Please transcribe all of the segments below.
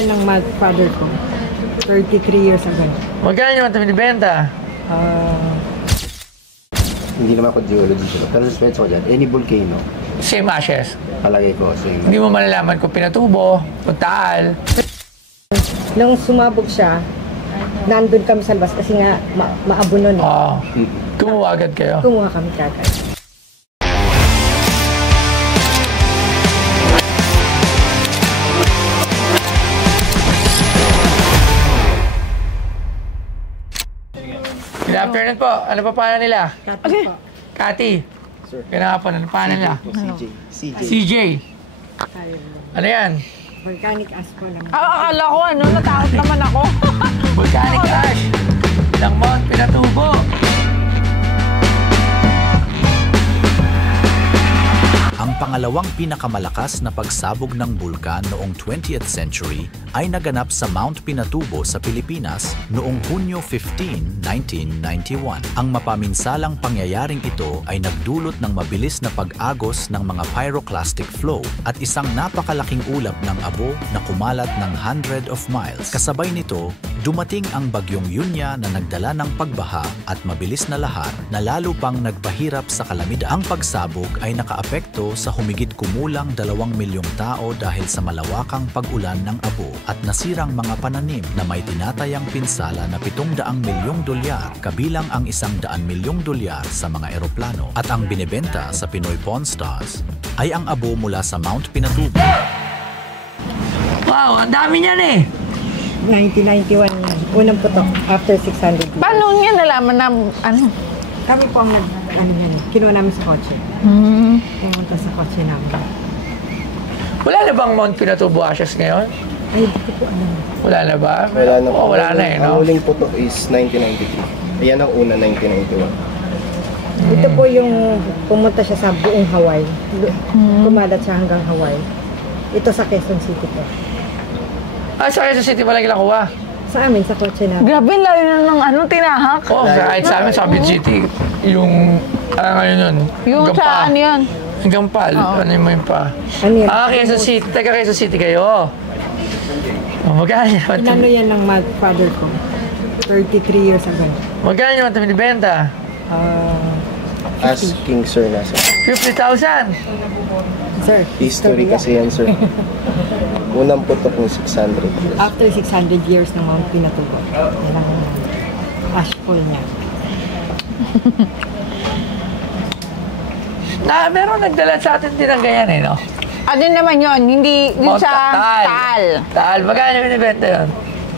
yan ng father ko. 33 years ago. Magkano naman ito binibenta? Hindi naman ako geologist. Pero suspense ko dyan, any volcano. Same ashes. Palagay ko, same. Hindi mo malalaman kung pinatubo, kung taal. Nung sumabog siya, nandun kami sa labas kasi nga maabo nun. Oo. Kumuha agad kayo. Kumuha kami kagad. Good afternoon po. Ano pa pangalan nila? Okay. Kati. Sir. Kinakapon. Ano pangalan nila? CJ. CJ. Ano yan? Volcanic ash po lang. Akala ko natakot naman ako. Volcanic ash ng Mount Pinatubo. Ang pangalawang pinakamalakas na pagsabog ng bulkan noong 20th century ay naganap sa Mount Pinatubo sa Pilipinas noong Hunyo 15, 1991. Ang mapaminsalang pangyayaring ito ay nagdulot ng mabilis na pag-agos ng mga pyroclastic flow at isang napakalaking ulap ng abo na kumalat ng 100 of miles. Kasabay nito, dumating ang bagyong Yunya na nagdala ng pagbaha at mabilis na lahar na lalo pang nagpahirap sa kalamidad. Ang pagsabog ay nakaapekto sa humigit kumulang 2 milyong tao dahil sa malawakang pag-ulan ng abo at nasirang mga pananim na may tinatayang pinsala na $700 milyong kabilang ang $100 milyong sa mga eroplano. At ang binebenta sa Pinoy Pawn Stars ay ang abo mula sa Mount Pinatubo. Wow, ang dami niyan eh! 1991 yan. Unang putok after 600 years. Paano niya nalaman na ano? Kami po ang kinuha namin sa kotse. Pumunta sa kotse namin. Wala na bang Mount Pinatubo ashes ngayon? Ay, hindi ko po alam. Wala na ba? Wala na. Oh, wala na eh, no? Ang huling putok is 1993. Ayan ang una, 1991. Ito po yung pumunta siya sa buong Hawaii. Kumalat siya hanggang Hawaii. Ito sa Quezon City po. Sa Quezon City pala kilakuha? Sa amin, sa kotse namin. Grabe, layo na ng tinahak. Oo, kahit sa amin, sa Abid City, yung, ngayon yun? Yung sa ano yun? Yung Gampal, ano yung may pa? Ano yan? Quezon City, taga Quezon City kayo. Magkano naman ito? Inano yan ng father ko. 33 years ago. Magkano naman ito binibenta? Asking sir na sir. 50,000! Sir, History kasi yan sir. Unang putok ng 600 years. after 600 years ng Mount Pinatubo. Yan ang ashfall niya. Meron nagdala sa atin din ng ganyan eh, no? Ano naman yun? Hindi yun Mount sa Taal. Taal. Magkano binibenta yun?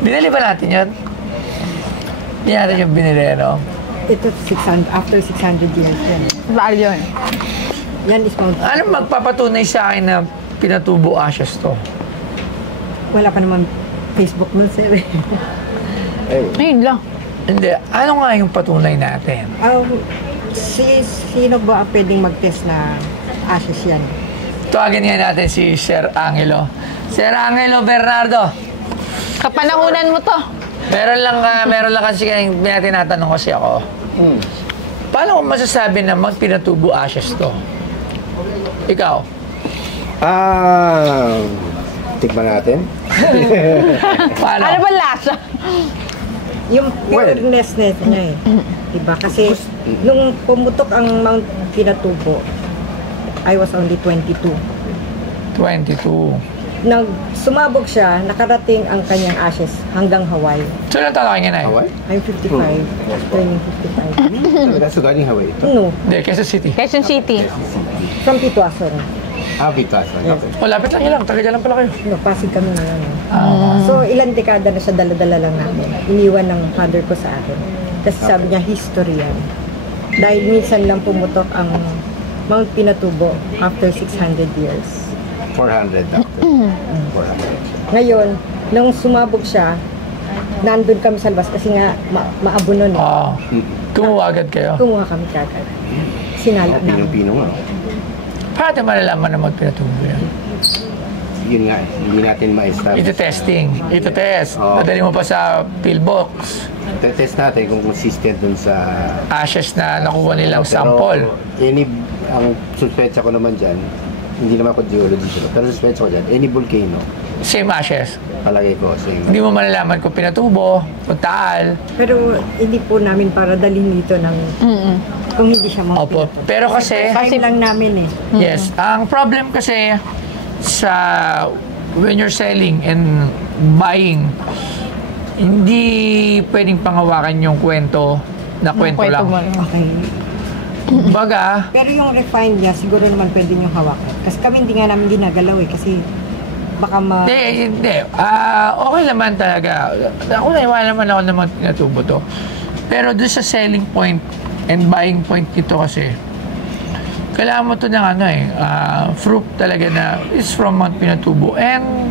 Binili ba natin yun? Hindi natin yung binili, no? Ito 600, after 600 years yan. Taal yun. Yan is Mount. Anong magpapatunay sa akin na Pinatubo ashes to? Wala pa naman Facebook nun, sir. Ayun lang. Hindi. Ano nga yung patunay natin? Sino ba ang pwedeng mag-test na ashes yan? Tuwagin nga natin si Sir Angelo. Sir Angelo Bernardo. Kapanahunan mo to. Meron lang kasi tinatanong kasi ako. Paano ko masasabi na Pinatubo ashes to? Ikaw? Tikman natin. Paano? Ano ba lasa? Yung pureness niya eh. Diba? Kasi nung pumutok ang Mount Pinatubo, I was only 22. 22. Nang sumabog siya, nakarating ang kanyang ashes hanggang Hawaii. So, ilang taon ka na eh? Hawaii? I'm 55. Turning 55. Talaga sa galing Hawaii ito? No. Hindi, Quezon City. Quezon City. From Pituason. Bitasan. Yes. Okay. Oh, lapit lang yun lang. Taga dyan lang pala kayo. No, Pasig kami ngayon. So, ilang dekada na siya dala-dala lang namin. Iniwan ng father ko sa akin. Kasi sabi niya, history yan. Dahil minsan lang pumutok ang Mount Pinatubo after 600 years. 400 after. 400. Ngayon, nung sumabog siya, nandun kami sa labas kasi nga maabo nun. Oo. Kumuha agad kayo. Kumuha kami kagad. Sinala namin. Pinong-pino nga. Paano malalaman na Pinatubo yan? Yun nga, hindi natin ma-establish. Ito testing. Ito test. Dadali mo pa sa pillbox. Test natin kung consistent dun sa... Ashes na nakuha nilang sample. Ang suspecha ko naman dyan, hindi naman ako geologist, pero suspense ko dyan, any volcano, Same ashes. palagay ko, same. Hindi mo malalaman kung pinatubo, kung taal. Pero hindi po namin para dalhin dito ng kung hindi siya mga Opo. Pero kasi, Kasi lang namin eh. yes, ang problem kasi sa when you're selling and buying, hindi pwedeng pangawakan yung kwento na kwento lang. Okay. Baga, Pero yung refined niya, siguro naman pwede nyo hawakan. Kasi kami hindi nga namin ginagalaw eh. Kasi baka hindi. Okay naman talaga. Ako naiwala naman ako naman pinatubo to. Pero doon sa selling point and buying point nito kasi, kailangan mo to ng fruit talaga na is from Mount Pinatubo. And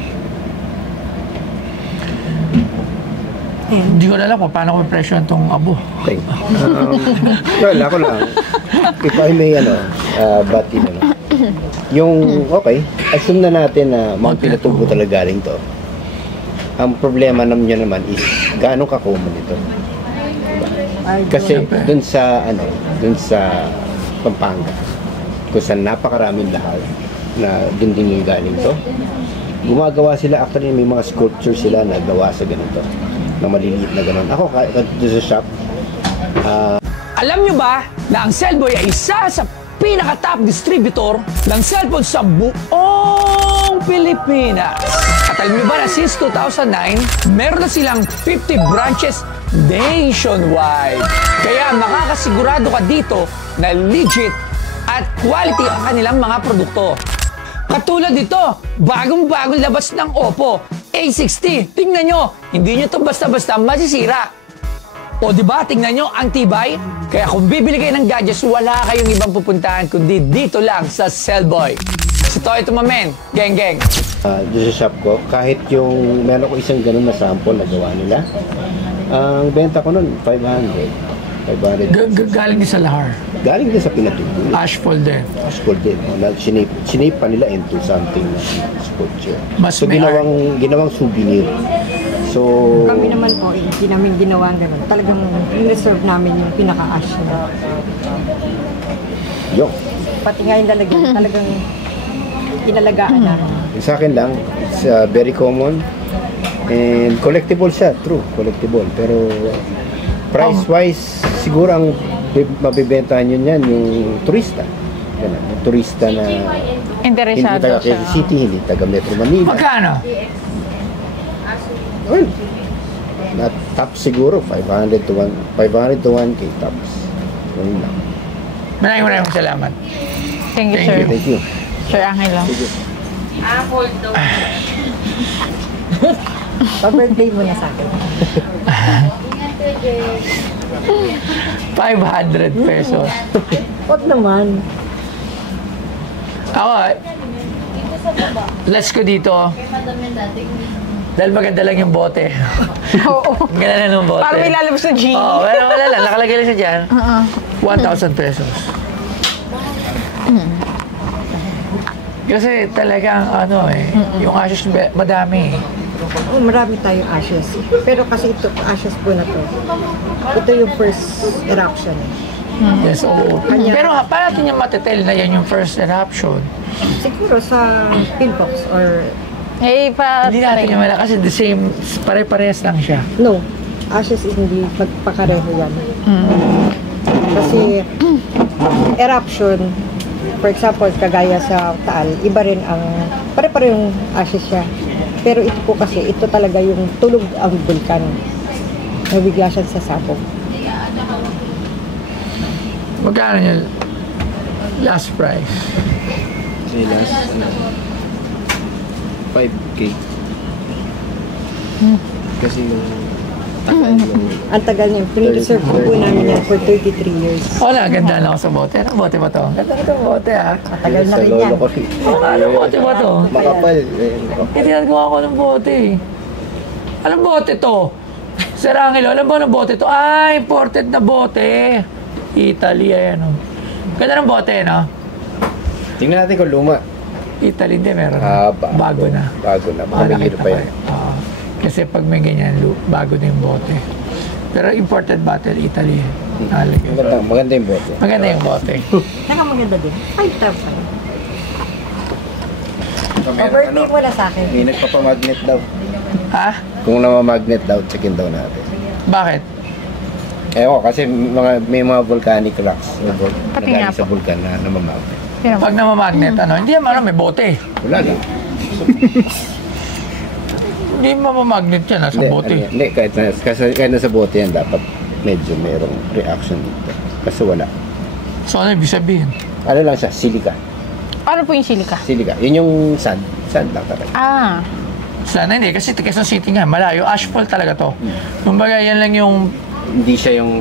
hindi ko alam kung paano ko presyon itong abo. Okay. Well, ako lang. If I may, batin, yung, okay, assume na natin na Mount Pinatubo talaga galing to. Ang problema naman naman is, gaano ka-common ito? Kasi dun sa Pampanga, kung saan napakaraming lahar na dun din yung galing to, gumagawa sila, actually may mga sculpture sila na gawa sa ganito, na maliliit na gano'n. Ako, doon sa shop, Alam nyo ba na ang Cellboy ay isa sa pinaka-top distributor ng cellphone sa buong Pilipinas? At alam nyo ba na since 2009, meron na silang 50 branches nationwide. Kaya makakasigurado ka dito na legit at quality ang kanilang mga produkto. Katulad dito, bagong-bagong labas ng Oppo A60. Tingnan nyo, hindi nyo to basta-basta masisira. O diba, tingnan nyo, ang tibay. Kaya kung bibili kayo ng gadgets, wala kayong ibang pupuntahan kundi dito lang sa Cellboy. Si Toy Tumamen, geng-geng. doon sa shop ko, kahit yung meron ko isang ganun na sample na gawa nila, ang benta ko nun, 500. Galing din sa lahar. Galing din sa Pinatubo. Ashfall din. Ashfall din. Sinape pa nila into something na sculpture. Mas So may ginawang souvenir. So kami naman po, hindi namin ginawa ganun. Talagang reserve namin yung pinaka-ash na. Yo. Pati nga yung lalagyan, talagang inalagaan namin. Sa akin lang, it's very common and collectible siya, true, collectible. Pero price-wise, siguro ang mabibentahan yun yan, yung turista. Yan, yung turista na hindi Interesado taga siya. Quezon City, hindi taga Metro Manila. Magkano? Well, na top siguro, 500 to 1K tops. Yun lang. Maraming salamat. Thank you, Thank sir. you. Thank you. Sir Angelo. Pa-birthday mo na sa akin. 500 pesos. Huwag naman. Ako, let's go dito. Dahil maganda lang yung bote. Oo. Ganda na ng bote. Parang may lalabas na genie. Oo, wala lang. Nakalagay lang siya dyan. 1,000 pesos. Kasi talagang yung ashes madami. Oh, marami tayong ashes. Pero kasi ito, ashes po na to. Ito yung first eruption. Yes, oo. Pero paano natin yung matetel na yan yung first eruption? Siguro sa pillbox or Eh, Hindi natin yung wala kasi the same, pare-parehas lang siya. no. Ashes is hindi magpakareho yan. Kasi eruption, for example, kagaya sa Taal, iba rin ang pare-parehong ashes siya. Pero ito po kasi, ito talaga yung tulog ang bulkan. Nabigla siya sa sabog. Magkano yung last price? Kasi last, 5K. Kasi yung Ang tagal niya. Pinireserve po namin yan for 33 years. Wala, ganda lang ako sa bote. Anong bote ba to? Ganda na itong bote Matagal na Sa rin lolo yan. ko rin. Anong bote ba to? Makapal. Tinagawa ko ng bote eh. Anong bote to? Sir Angelo, alam mo anong bote to? Ay, imported na bote. Italy, ayan o. Ganda ng bote, no? Tingnan natin kung luma. Italy din, meron na. Bago na. Bago na. Baka may Nakita pa ko yan. eh. Oo. Kasi pag may ganyan, bago na yung bote. Pero imported bottle, Italy. Nakalagay. Maganda yung bote. Maganda yung bote. Saka maganda din. 5,000. birthday mo na sa akin. May nagpapamagnet daw. Ha? Kung namamagnet daw, checkin daw natin. Bakit? Ewan, kasi may mga volcanic rocks na Pati nga galing sa po. vulkan na namamagnet. Pag namamagnet, ano? Hindi naman, may bote. Wala lang. Hindi mamamagnet yan, nasa bote. Hindi, kahit nasa bote yan, dapat medyo mayroong reaction dito. Kasi wala. So, ano ibig sabihin? Ano lang siya, silica. Ano po yung silika? Silica. Yun yung sand. Sand lang talaga. Ah. Sana hindi, kasi Quezon City nga, malayo. Ashfall talaga to. Kumbaga, yan lang yung, Hindi siya yung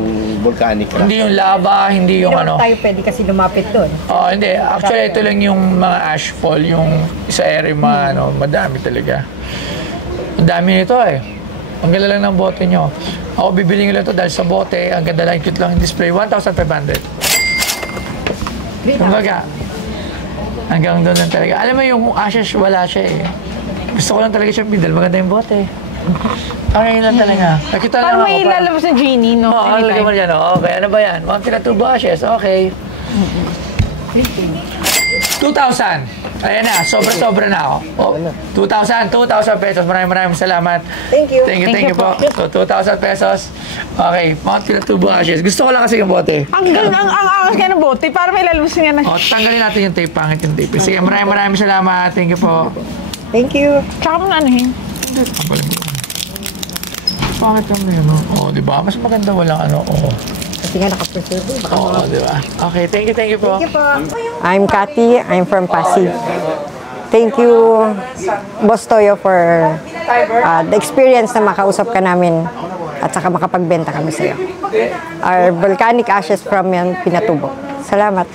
volcanic rock. hindi yung lava, hindi yung Hindi naman ano. tayo pwede kasi lumapit doon. Oh, hindi. Actually, ito lang yung mga ashfall, yung sa area, mga ano, madami talaga. Ang dami nito eh. Ang ganda lang ng bote nyo. Ako bibili nyo lang ito dahil sa bote, ang ganda lang, cute lang yung display, 1,500. Kumbaga, hanggang doon lang talaga. Alam mo yung ashes, wala siya eh. Gusto ko lang talaga siya bidal, maganda yung bote. Okay lang talaga. Nakita lang Parang ako. may lalabas ng genie, no? Oo, ano Anytime. naman yan. Okay, ano ba yan? Mga pinatubo ashes, okay. 2,000. Ayan na, sobra-sobra na ako. Oh, 2,000 pesos. Maraming salamat. Thank you. Thank you po. So, 2,000 pesos. Okay, mga pinatubo ashes. Gusto ko lang kasi yung bote. Ang galing, ang angas nga ng bote. Parang may lalabas nga ng... O, tanggalin natin yung tape, pangit yung tape. Sige, maraming salamat. Thank you po. Thank you. Tsaka mo na anuhin. Pangit yung ano. O, di ba? Mas maganda walang ano. O, Kasi nga nakapreserve. Baka oo, di ba? Okay, thank you po. Thank you po. I'm Cathy. I'm from Pasig. Thank you, Boss Toyo, for the experience na makausap ka namin at saka makapagbenta kami sa'yo. Our volcanic ashes from yan, Pinatubo. Salamat.